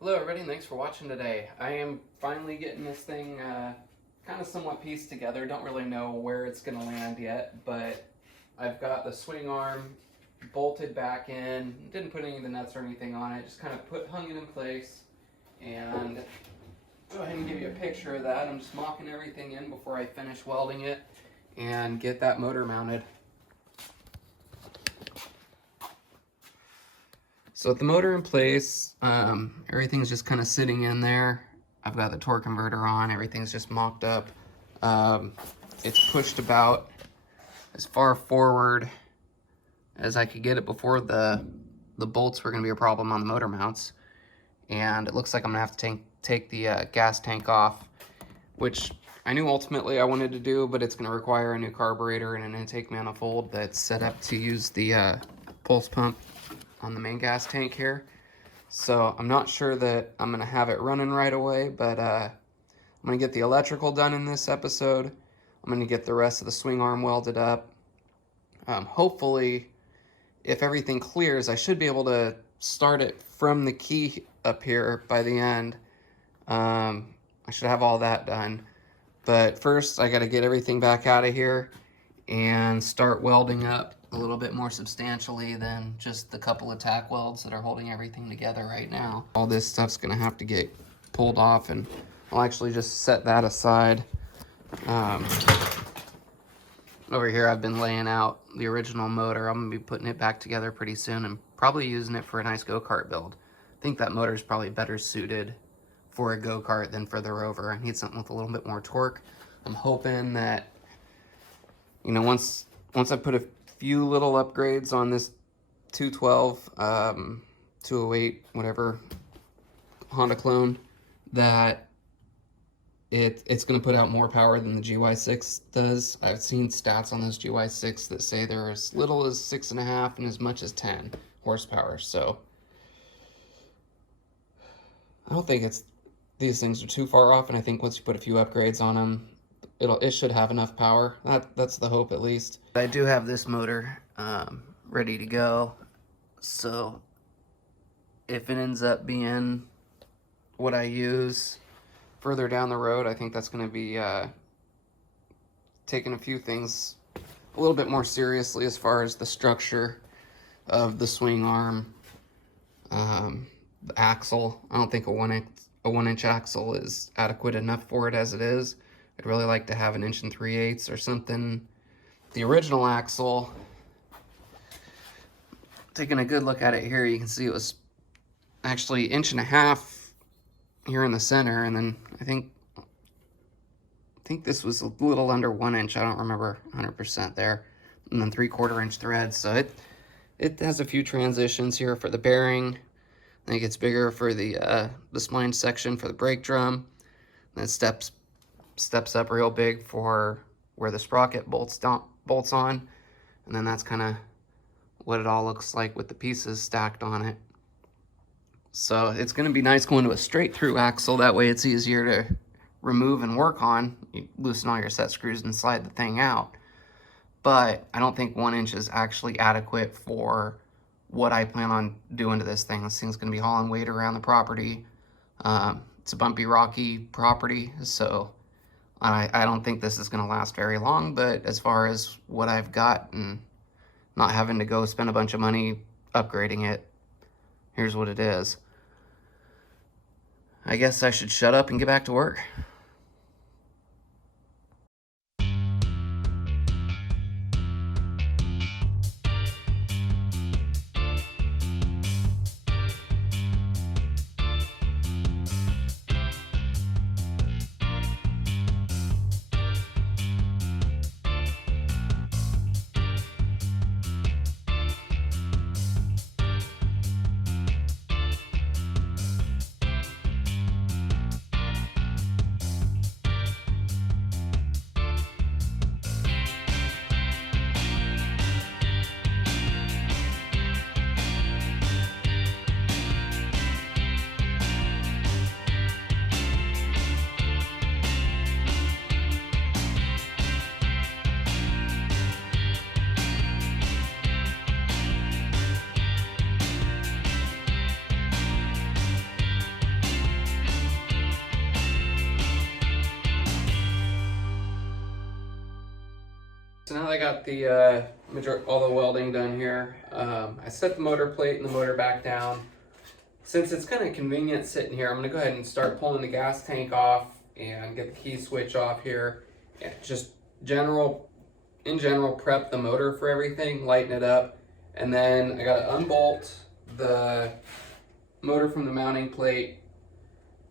Hello everybody, and thanks for watching today. I am finally getting this thing kind of somewhat pieced together. Don't really know where it's going to land yet, but I've got the swing arm bolted back in. Didn't put any of the nuts or anything on it, just kind of hung it in place. And go ahead and give you a picture of that. I'm just mocking everything in before I finish welding it and get that motor mounted. So with the motor in place, everything's just kind of sitting in there. I've got the torque converter on, everything's just mocked up. It's pushed about as far forward as I could get it before the bolts were going to be a problem on the motor mounts. And it looks like I'm going to have to take the gas tank off, which I knew ultimately I wanted to do, but it's going to require a new carburetor and an intake manifold that's set up to use the pulse pump on the main gas tank here. So I'm not sure that I'm gonna have it running right away, but I'm gonna get the electrical done in this episode. I'm gonna get the rest of the swing arm welded up. Hopefully, if everything clears, I should be able to start it from the key up here by the end. I should have all that done. But first, I gotta get everything back out of here and start welding up a little bit more substantially than just the couple of tack welds that are holding everything together right now. All this stuff's gonna have to get pulled off, and I'll actually just set that aside. Over here I've been laying out the original motor. I'm gonna be putting it back together pretty soon and probably using it for a nice go-kart build. I think that motor is probably better suited for a go-kart than for the Rover. I need something with a little bit more torque. I'm hoping that, you know, once I put a few little upgrades on this 212, 208, whatever Honda clone, that it's going to put out more power than the GY6 does. I've seen stats on those GY6 that say they're as little as 6.5 and as much as 10 horsepower. So I don't think these things are too far off, and I think once you put a few upgrades on them, it should have enough power. That's the hope, at least. I do have this motor ready to go, so if it ends up being what I use further down the road, I think that's going to be taking a few things a little bit more seriously as far as the structure of the swing arm, the axle. I don't think a one inch axle is adequate enough for it as it is. I'd really like to have 1 3/8 inches or something. The original axle, taking a good look at it here, you can see it was actually 1.5 inches here in the center, and then I think this was a little under 1 inch. I don't remember 100% there, and then 3/4 inch threads. So it has a few transitions here for the bearing. Then it gets bigger for the spline section for the brake drum. Then it steps up real big for where the sprocket bolts on, and then that's kind of what it all looks like with the pieces stacked on it. So it's going to be nice going to a straight through axle. That way it's easier to remove and work on. You loosen all your set screws and slide the thing out. But I don't think 1 inch is actually adequate for what I plan on doing to this thing. This thing's going to be hauling weight around the property. It's a bumpy, rocky property, so I don't think this is going to last very long. But as far as what I've got and not having to go spend a bunch of money upgrading it, here's what it is. I guess I should shut up and get back to work. So now I got the all the welding done here. I set the motor plate and the motor back down. Since it's kind of convenient sitting here, I'm going to go ahead and start pulling the gas tank off and get the key switch off here. And just in general, prep the motor for everything, lighten it up. And then I got to unbolt the motor from the mounting plate,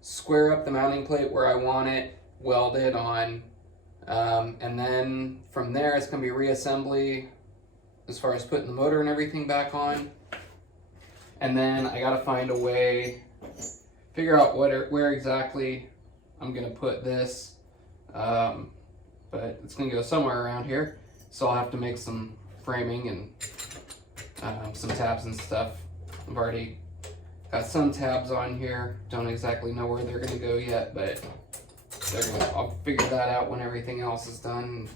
square up the mounting plate where I want it welded on. And then from there, it's going to be reassembly as far as putting the motor and everything back on. And then I got to find a way, figure out where exactly I'm going to put this. But it's going to go somewhere around here. So I'll have to make some framing and some tabs and stuff. I've already got some tabs on here. Don't exactly know where they're going to go yet, but I'll figure that out when everything else is done.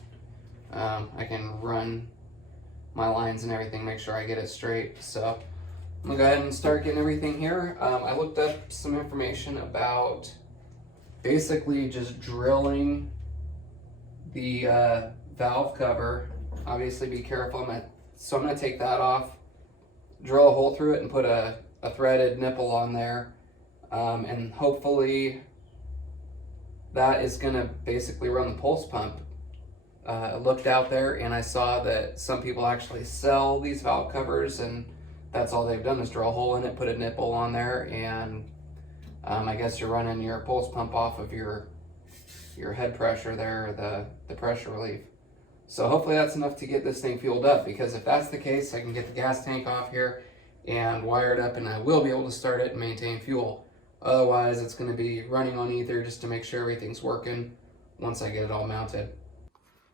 I can run my lines and everything, make sure I get it straight. So I'm gonna go ahead and start getting everything here. I looked up some information about basically just drilling the valve cover. Obviously be careful. I'm gonna take that off, drill a hole through it and put a threaded nipple on there. And hopefully that is gonna basically run the pulse pump. I looked out there and I saw that some people actually sell these valve covers, and that's all they've done is drill a hole in it, put a nipple on there, and I guess you're running your pulse pump off of your head pressure there, the pressure relief. So hopefully that's enough to get this thing fueled up, because if that's the case, I can get the gas tank off here and wire it up, and I will be able to start it and maintain fuel. Otherwise, it's going to be running on ether just to make sure everything's working once I get it all mounted.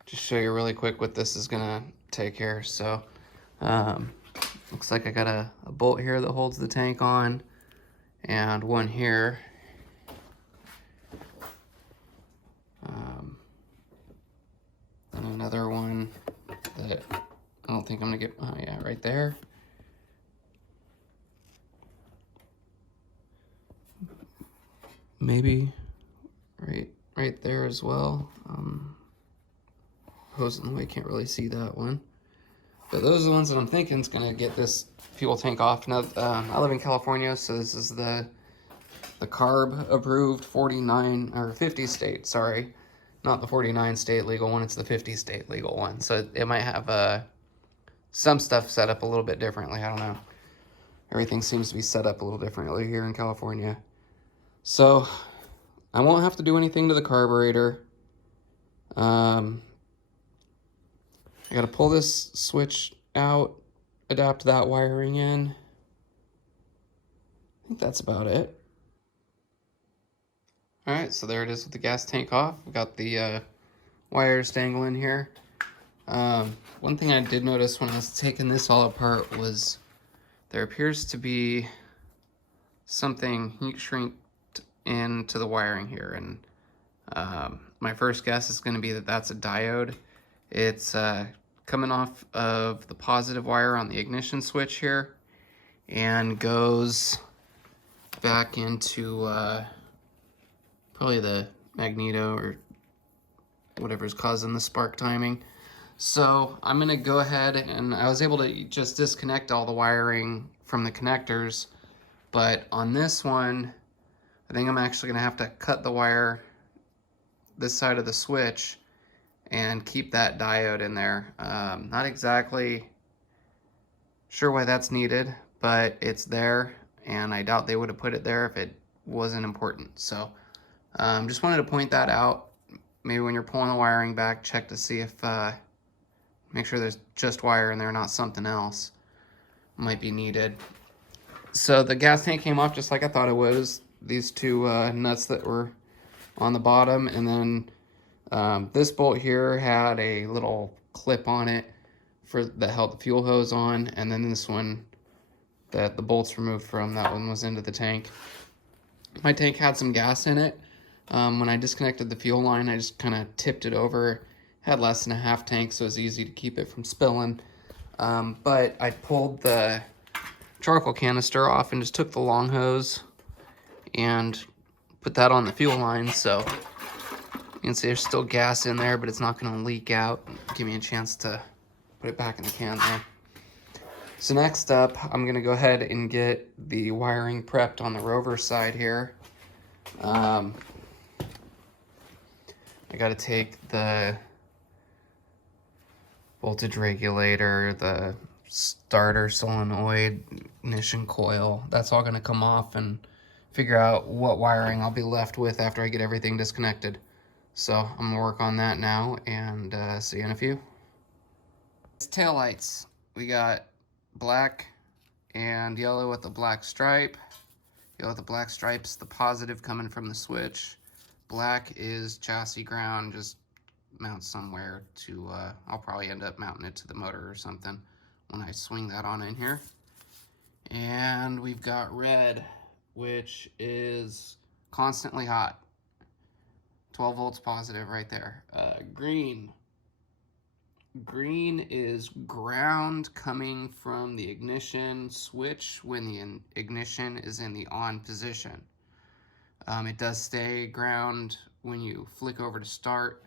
Just show you really quick what this is going to take here. So, looks like I got a bolt here that holds the tank on, and one here. And another one that I don't think I'm going to get, oh yeah, right there. Maybe right there as well. Hose in the way, can't really see that one. But those are the ones that I'm thinking is gonna get this fuel tank off. Now, I live in California, so this is the CARB approved 49 or 50 state, sorry. Not the 49 state legal one, it's the 50 state legal one. So it might have some stuff set up a little bit differently, I don't know. Everything seems to be set up a little differently here in California. So I won't have to do anything to the carburetor. I gotta pull this switch out, adapt that wiring in. I think that's about it. All right, so there it is with the gas tank off. We've got the wires dangling here. One thing I did notice when I was taking this all apart was there appears to be something heat shrink into the wiring here, and my first guess is going to be that that's a diode. It's coming off of the positive wire on the ignition switch here and goes back into probably the magneto or whatever's causing the spark timing. So I'm going to go ahead, and I was able to just disconnect all the wiring from the connectors, but on this one I think I'm actually going to have to cut the wire this side of the switch and keep that diode in there. Not exactly sure why that's needed, but it's there, and I doubt they would have put it there if it wasn't important. So just wanted to point that out. Maybe when you're pulling the wiring back, check to see if, make sure there's just wire in there, not something else might be needed. So the gas tank came off just like I thought it was. These two nuts that were on the bottom, and then this bolt here had a little clip on it that held the fuel hose on, and then this one that the bolts removed from, that one was into the tank. My tank had some gas in it. When I disconnected the fuel line, I just kind of tipped it over. Had less than a half tank, so it was easy to keep it from spilling. But I pulled the charcoal canister off and just took the long hose and put that on the fuel line. So You can see there's still gas in there, but it's not going to leak out. Give me a chance to put it back in the can there. So next up, I'm going to go ahead and get the wiring prepped on the Rover side here. I got to take the voltage regulator, the starter solenoid, ignition coil. That's all going to come off and figure out what wiring I'll be left with after I get everything disconnected. So I'm going to work on that now and see you in a few. Taillights. We got black and yellow with the black stripe. Yellow with the black stripe's the positive coming from the switch. Black is chassis ground, just mount somewhere to, I'll probably end up mounting it to the motor or something when I swing that on in here. And we've got red, which is constantly hot. 12 volts positive right there. Green. Green is ground coming from the ignition switch when the ignition is in the on position. It does stay ground when you flick over to start.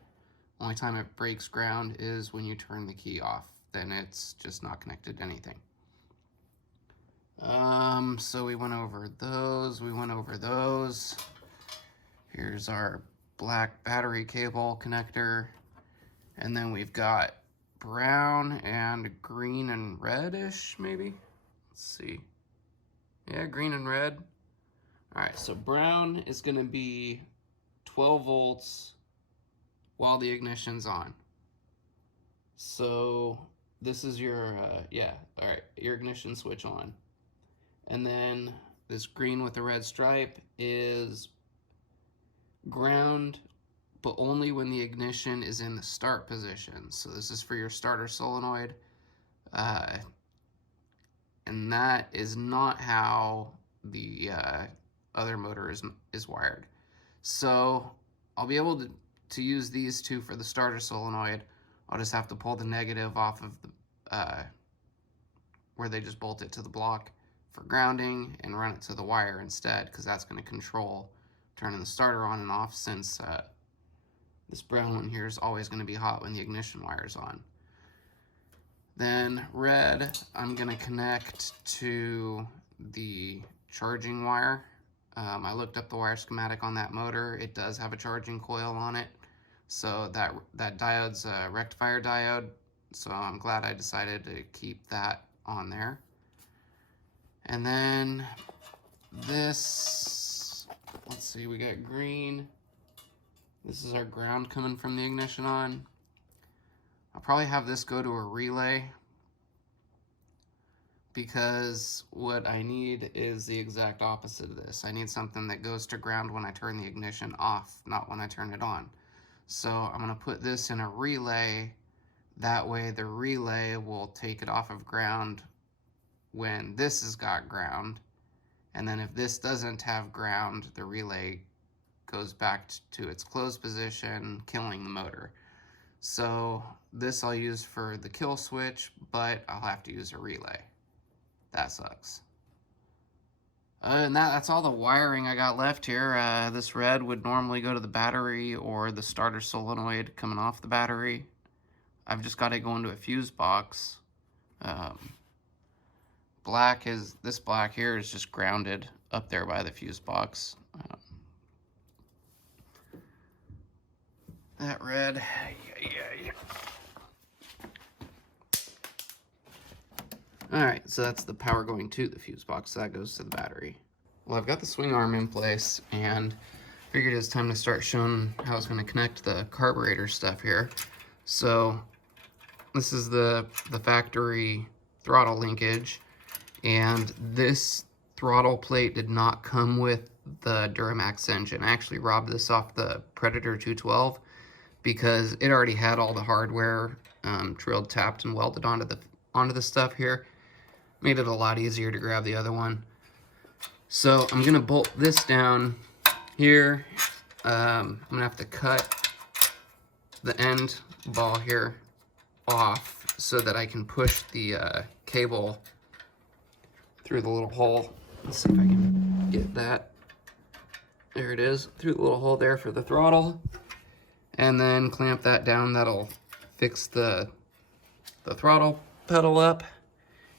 Only time it breaks ground is when you turn the key off. Then it's just not connected to anything. So we went over those. Here's our black battery cable connector. And then we've got brown and green and reddish, maybe? Let's see. Yeah, green and red. All right, so brown is gonna be 12 volts while the ignition's on. So this is your, all right, your ignition switch on. And then this green with the red stripe is ground, but only when the ignition is in the start position. So this is for your starter solenoid. And that is not how the other motor is wired. So I'll be able to use these two for the starter solenoid. I'll just have to pull the negative off of the where they just bolt it to the block for grounding and run it to the wire instead, because that's going to control turning the starter on and off, since this brown one here is always going to be hot when the ignition wire is on. Then red, I'm going to connect to the charging wire. I looked up the wire schematic on that motor. It does have a charging coil on it. So that diode's a rectifier diode. So I'm glad I decided to keep that on there. And then this, let's see, we got green. This is our ground coming from the ignition on. I'll probably have this go to a relay, because what I need is the exact opposite of this. I need something that goes to ground when I turn the ignition off, not when I turn it on. So I'm going to put this in a relay. That way the relay will take it off of ground when this has got ground. And then if this doesn't have ground, the relay goes back to its closed position, killing the motor. So this I'll use for the kill switch, but I'll have to use a relay. That sucks. And that's all the wiring I got left here. This red would normally go to the battery or the starter solenoid coming off the battery. I've just got to go into a fuse box. This black here is just grounded up there by the fuse box. That red, Alright, so that's the power going to the fuse box, so that goes to the battery. Well, I've got the swing arm in place, and figured it's time to start showing how it's going to connect the carburetor stuff here. So this is the factory throttle linkage, and this throttle plate did not come with the Duramax engine. I actually robbed this off the Predator 212 because it already had all the hardware drilled, tapped, and welded onto the stuff here. Made it a lot easier to grab the other one. So I'm gonna bolt this down here. I'm gonna have to cut the end ball here off so that I can push the cable through the little hole. Let's see if I can get that. There it is, through the little hole there for the throttle. and then clamp that down. That'll fix the throttle pedal up.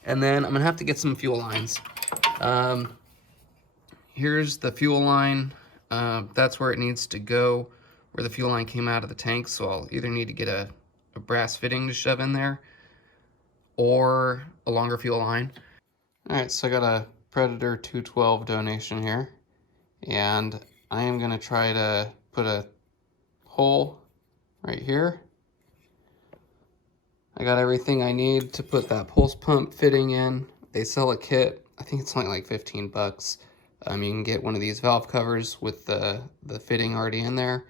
And then I'm gonna have to get some fuel lines. Here's the fuel line. That's where it needs to go, where the fuel line came out of the tank. So I'll either need to get a brass fitting to shove in there or a longer fuel line. All right, so I got a Predator 212 donation here, and I am gonna try to put a hole right here. I got everything I need to put that pulse pump fitting in. They sell a kit. I think it's only like 15 bucks. You can get one of these valve covers with the fitting already in there.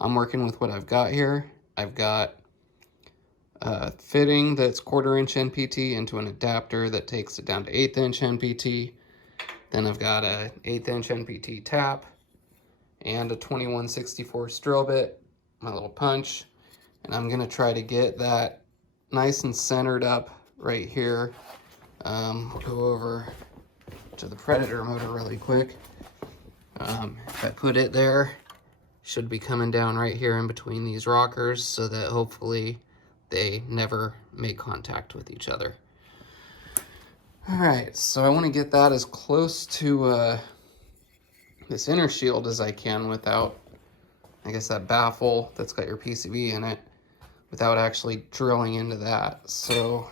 I'm working with what I've got here. I've got a fitting that's 1/4 inch NPT into an adapter that takes it down to 1/8 inch NPT. Then I've got a 1/8 inch NPT tap and a 2164 drill bit, my little punch. And I'm gonna try to get that nice and centered up right here. We'll go over to the Predator motor really quick. If I put it there, should be coming down right here in between these rockers so that hopefully they never make contact with each other. All right, so I want to get that as close to this inner shield as I can without, I guess, that baffle that's got your PCB in it, without actually drilling into that. So,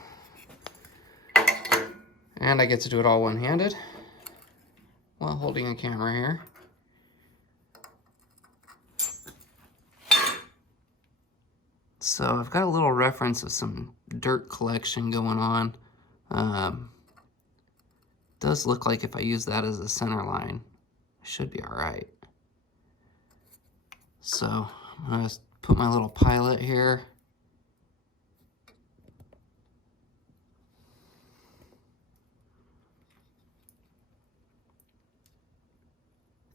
and I get to do it all one-handed while holding a camera here. So I've got a little reference of some dirt collection going on. Does look like if I use that as a center line, I should be all right. So I'm gonna put my little pilot here.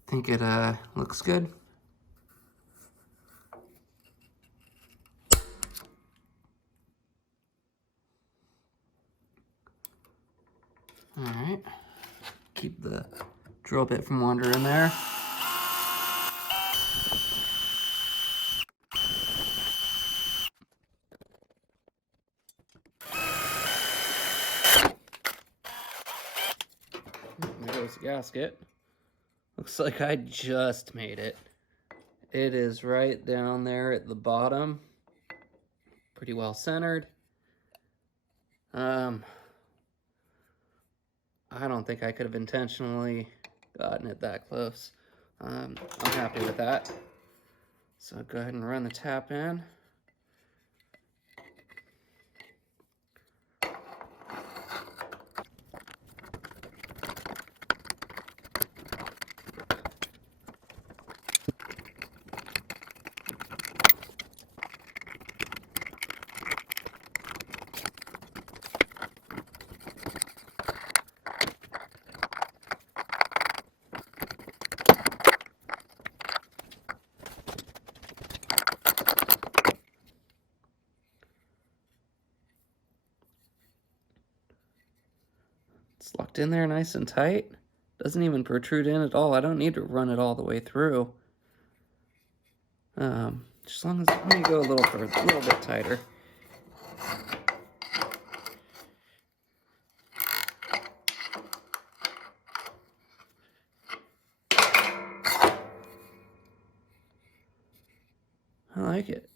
I think it looks good. All right, keep the drill bit from wandering there. There goes the gasket. Looks like I just made it. It is right down there at the bottom. Pretty well centered. I don't think I could have intentionally gotten it that close. I'm happy with that. So go ahead and run the tap in. It's locked in there nice and tight. Doesn't even protrude in at all. I don't need to run it all the way through. Just as long as, let me go a little bit tighter. I like it.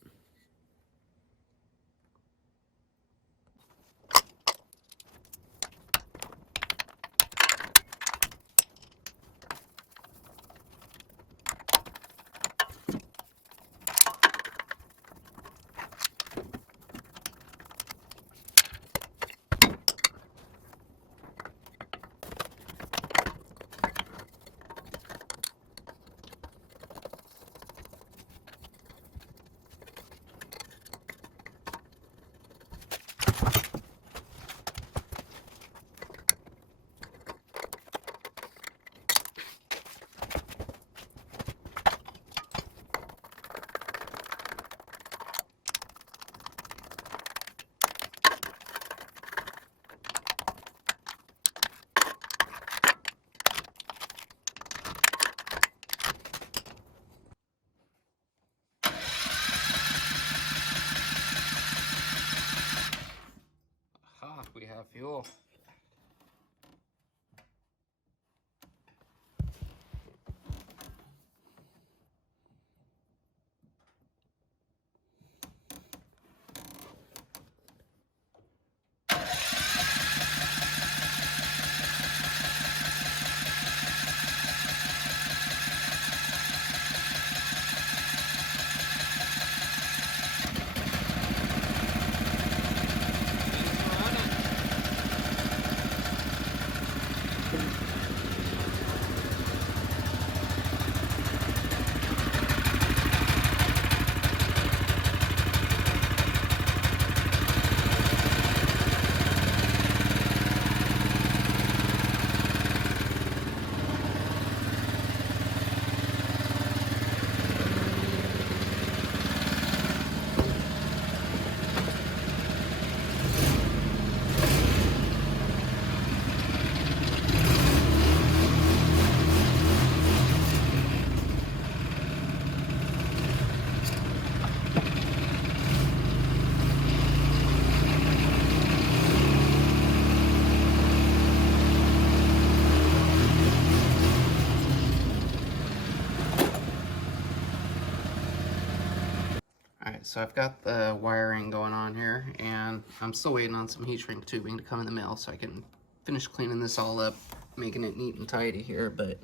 Alright, so I've got the wiring going on here, and I'm still waiting on some heat shrink tubing to come in the mail so I can finish cleaning this all up, making it neat and tidy here. But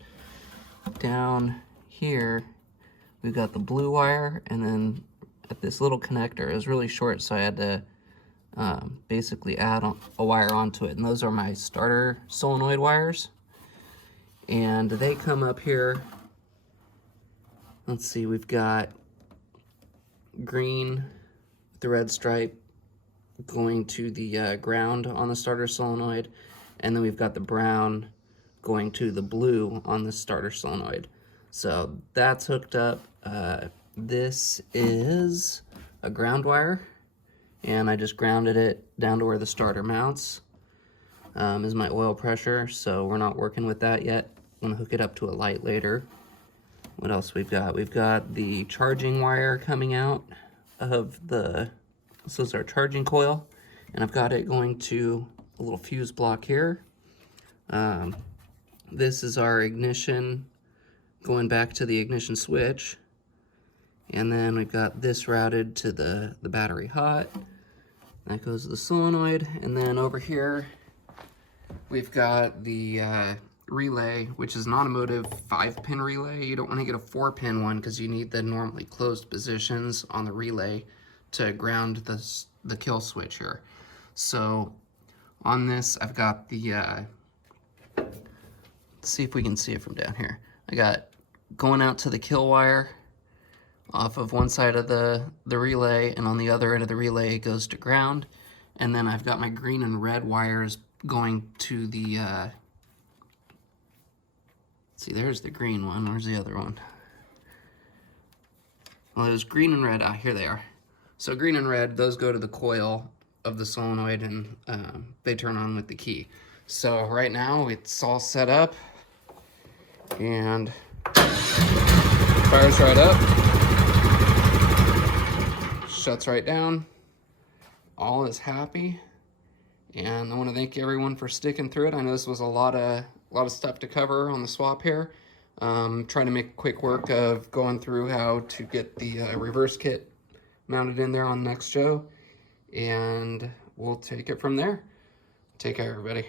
down here, we've got the blue wire, and then at this little connector, it was really short, so I had to basically add a wire onto it, and those are my starter solenoid wires, and they come up here. Let's see, we've got green with the red stripe going to the ground on the starter solenoid, and then we've got the brown going to the blue on the starter solenoid. So that's hooked up. This is a ground wire, and I just grounded it down to where the starter mounts. Is my oil pressure, so we're not working with that yet. I'm gonna hook it up to a light later. What else we've got? We've got the charging wire coming out of this is our charging coil, and I've got it going to a little fuse block here. This is our ignition going back to the ignition switch, and then we've got this routed to the battery hot. That goes to the solenoid, and then over here we've got the relay, which is an automotive 5-pin relay. You don't want to get a 4-pin one because you need the normally closed positions on the relay to ground the kill switch here. So on this, I've got the let's see if we can see it from down here. I got going out to the kill wire off of one side of the relay, and on the other end of the relay it goes to ground. And then I've got my green and red wires going to the see, there's the green one. Where's the other one? Well, it was green and red. Ah, here they are. So green and red, those go to the coil of the solenoid, and they turn on with the key. So right now it's all set up, and fires right up, shuts right down. All is happy, and I want to thank everyone for sticking through it. I know this was a lot of stuff to cover on the swap here. Trying to make quick work of going through how to get the reverse kit mounted in there on the next show, and we'll take it from there. Take care, everybody.